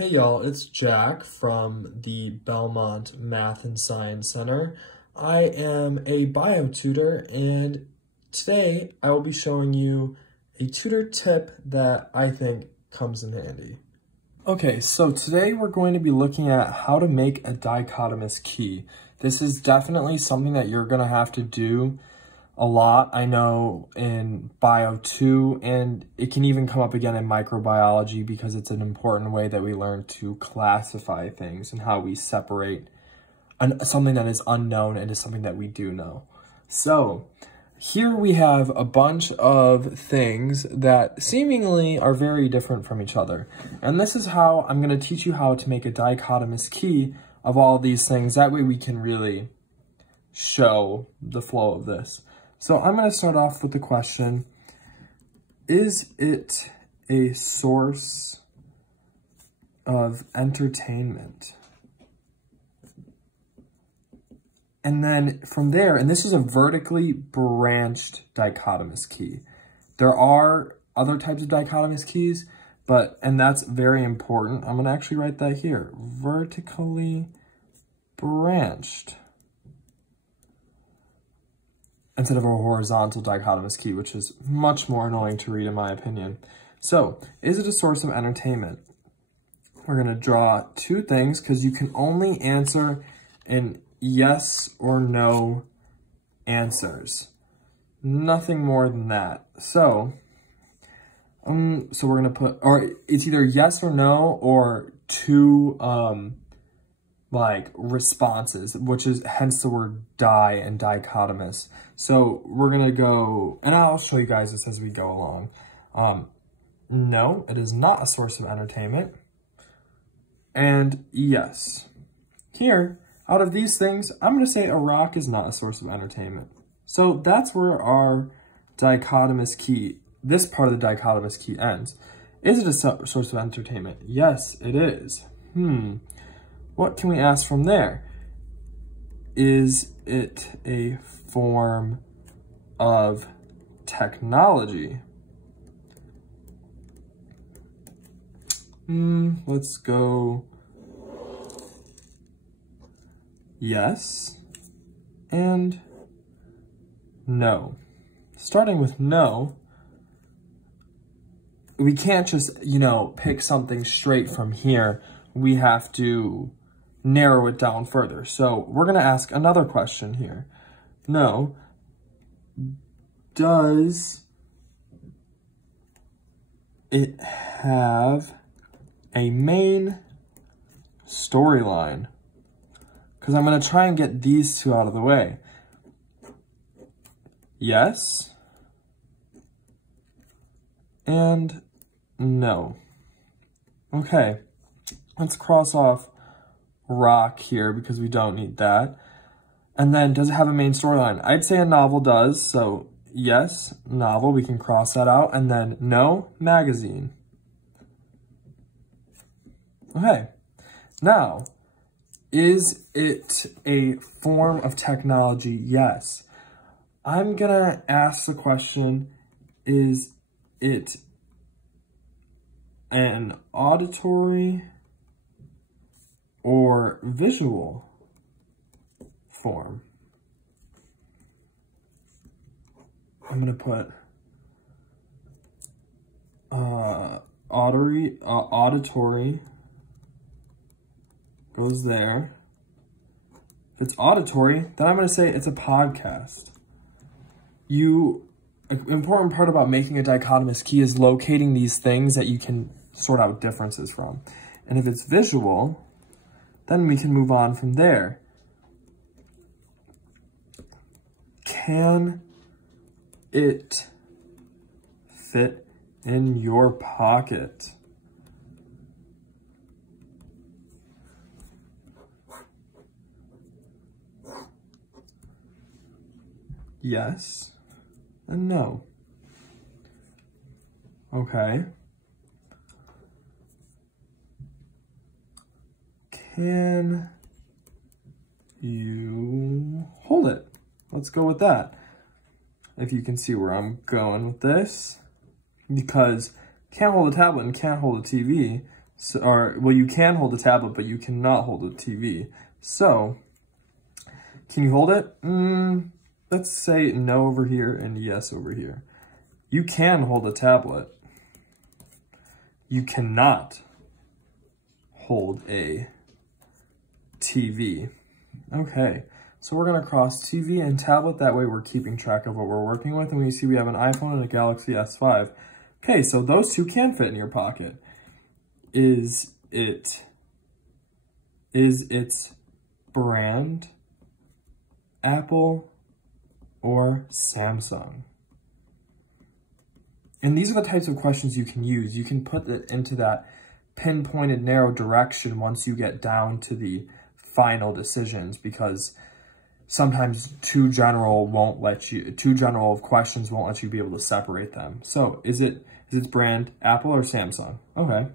Hey y'all, it's Jack from the Belmont Math and Science Center. I am a bio tutor, and today I will be showing you a tutor tip that I think comes in handy. Okay, so today we're going to be looking at how to make a dichotomous key. This is definitely something that you're going to have to do a lot, I know, in Bio 2, and it can even come up again in microbiology because it's an important way that we learn to classify things and how we separate something that is unknown into something that we do know. So here we have a bunch of things that seemingly are very different from each other. And this is how I'm going to teach you how to make a dichotomous key of all these things. That way we can really show the flow of this. So I'm going to start off with the question, is it a source of entertainment? And then from there, and this is a vertically branched dichotomous key. There are other types of dichotomous keys, and that's very important. I'm going to actually write that here, vertically branched, instead of a horizontal dichotomous key, which is much more annoying to read in my opinion. So, is it a source of entertainment? We're going to draw two things because you can only answer in yes or no answers. Nothing more than that. So we're going to put, or it's either yes or no or two responses, which is hence the word di and dichotomous. So we're going to go, and I'll show you guys this as we go along. No, it is not a source of entertainment. And yes. Here, out of these things, I'm going to say a rock is not a source of entertainment. So that's where our dichotomous key, this part of the dichotomous key ends. Is it a source of entertainment? Yes, it is. What can we ask from there? Is it a form of technology? Let's go yes and no. Starting with no, we can't just, pick something straight from here. We have to narrow it down further. So we're going to ask another question here. No. Does it have a main storyline? Because I'm going to try and get these two out of the way. Yes. And no. Okay. Let's cross off rock here because we don't need that. And then, does it have a main storyline? I'd say a novel does. So yes, novel, we can cross that out. And then no, magazine. Okay. Now, is it a form of technology? Yes. I'm gonna ask the question, is it an auditory or visual form? I'm going to put auditory goes there. If it's auditory, then I'm going to say it's a podcast. An important part about making a dichotomous key is locating these things that you can sort out differences from. And if it's visual, then we can move on from there. Can it fit in your pocket? Yes and no. Okay. Can you hold it? Let's go with that. If you can see where I'm going with this, because can't hold a tablet and can't hold a TV, So, well, you can hold a tablet, but you cannot hold a TV. So, can you hold it? Let's say no over here and yes over here. You can hold a tablet. You cannot hold a TV. Okay, so we're gonna cross TV and tablet. That way we're keeping track of what we're working with. And we see we have an iPhone and a Galaxy S5. Okay, so those two can fit in your pocket. Is its brand Apple or Samsung? And these are the types of questions you can use. You can put it into that pinpointed narrow direction once you get down to the final decisions, because sometimes too general of questions won't let you be able to separate them. So is its brand Apple or Samsung? Okay.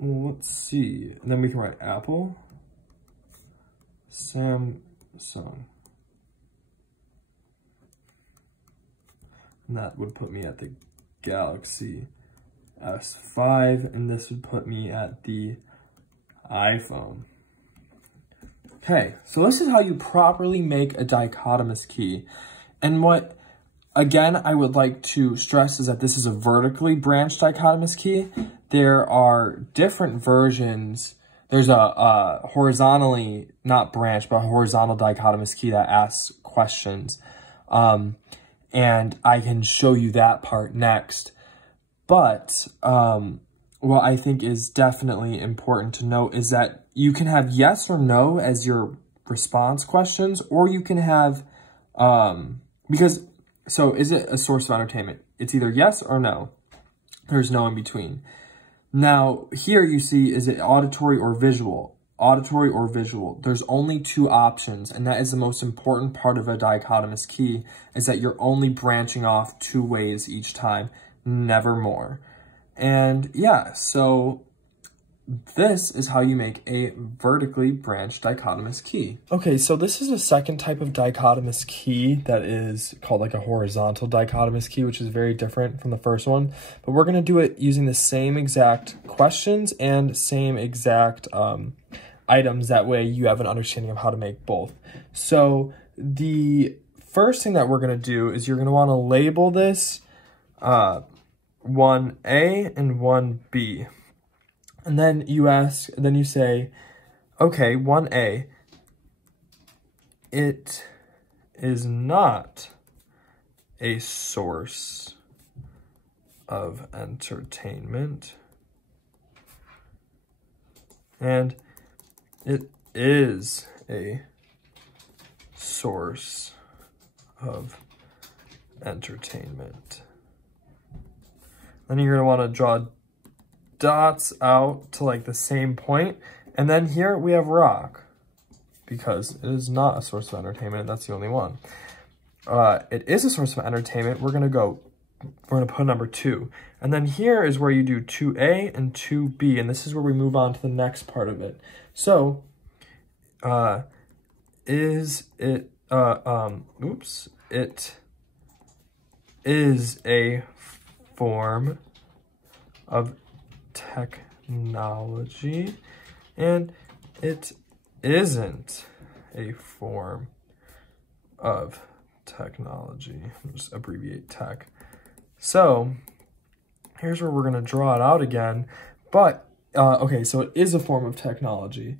Let's see. And then we can write Apple, Samsung. And that would put me at the Galaxy S5, and this would put me at the iPhone. Okay, so this is how you properly make a dichotomous key. And what, again, I would like to stress is that this is a vertically branched dichotomous key. There are different versions. There's a horizontally, not branched, but a horizontal dichotomous key that asks questions. And I can show you that part next. But what I think is definitely important to note is that you can have yes or no as your response questions, or you can have, so is it a source of entertainment? It's either yes or no. There's no in between. Now, here you see, is it auditory or visual? Auditory or visual. There's only two options, and that is the most important part of a dichotomous key, is that you're only branching off two ways each time, never more. And yeah, so this is how you make a vertically branched dichotomous key. Okay, so this is a second type of dichotomous key that is called like a horizontal dichotomous key, which is very different from the first one. But we're going to do it using the same exact questions and same exact items. That way you have an understanding of how to make both. So the first thing that we're going to do is you're going to want to label this 1A and 1B. And then you say, okay, 1A, it is not a source of entertainment, and it is a source of entertainment. Then you're going to want to draw dots out to like the same point. And then here we have rock, because it is not a source of entertainment. That's the only one. It is a source of entertainment. We're going to put number 2. And then here is where you do 2A and 2B. And this is where we move on to the next part of it. So, it is a form of technology, and it isn't a form of technology. I'll just abbreviate tech. So here's where we're going to draw it out again. But okay, so it is a form of technology.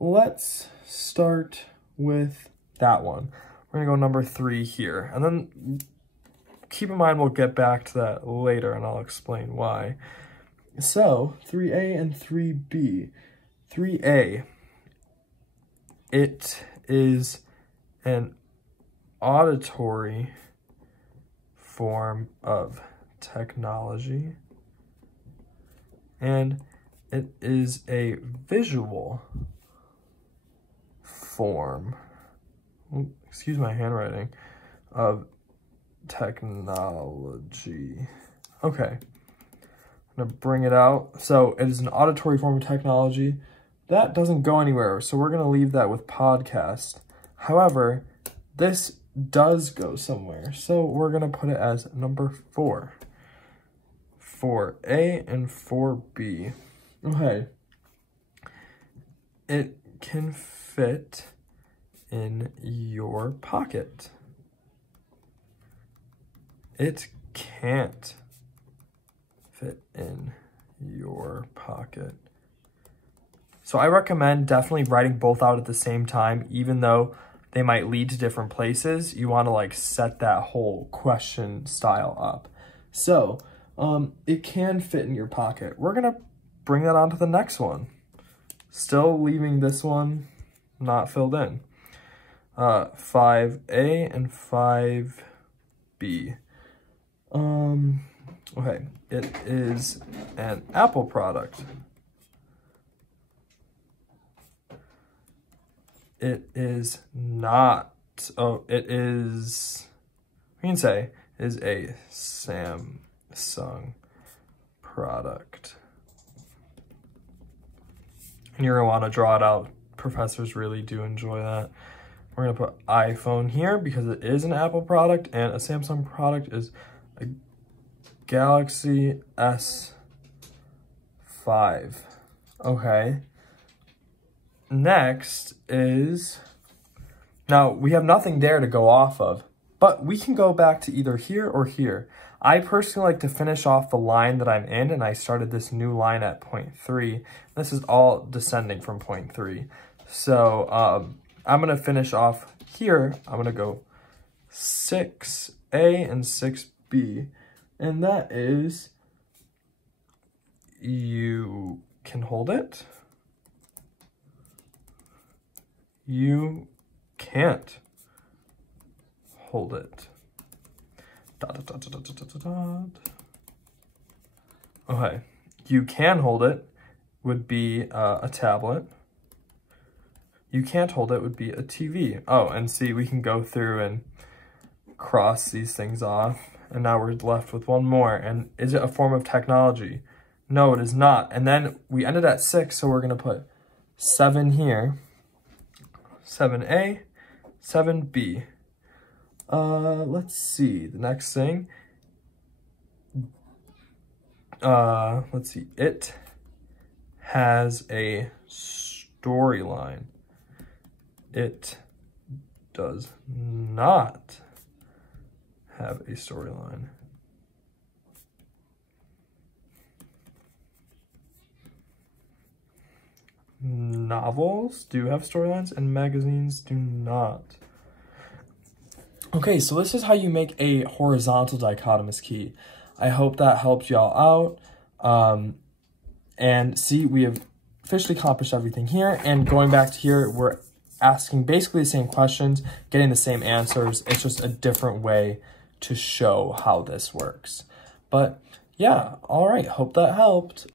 Let's start with that one. We're going to go number 3 here, and then keep in mind we'll get back to that later, and I'll explain why. So, 3A and 3B. 3A, it is an auditory form of technology, and it is a visual form, excuse my handwriting, of technology. Okay. I'm gonna bring it out. So it is an auditory form of technology. That doesn't go anywhere, so we're gonna leave that with podcast. However, this does go somewhere. So we're going to put it as number 4. 4A and 4B. Okay. It can fit in your pocket. It can't fit in your pocket. So I recommend definitely writing both out at the same time, even though they might lead to different places. You want to like set that whole question style up. So it can fit in your pocket. We're going to bring that on to the next one. Still leaving this one not filled in. 5A and 5B. Okay, it is an Apple product. It is not. Oh, it is. We can say is a Samsung product. And you're gonna want to draw it out. Professors really do enjoy that. We're gonna put iPhone here because it is an Apple product, and a Samsung product is a Galaxy S5. Okay. Next is, now we have nothing there to go off of, but we can go back to either here or here. I personally like to finish off the line that I'm in, and I started this new line at point 3. This is all descending from point 3. So I'm going to finish off here. I'm going to go 6A and 6B, and that is, you can hold it. You can't hold it. Okay, you can hold it would be a tablet. You can't hold it would be a TV. Oh, and see, we can go through and cross these things off. And now we're left with one more. And is it a form of technology? No, it is not. And then we ended at 6, so we're going to put 7 here. 7A, 7B. Let's see, the next thing. Let's see, it has a storyline. It does not have a storyline. Novels do have storylines and magazines do not. Okay, so this is how you make a horizontal dichotomous key. I hope that helped y'all out. And see, we have officially accomplished everything here. And going back to here, we're asking basically the same questions, getting the same answers. It's just a different way to show how this works. But yeah, all right, hope that helped.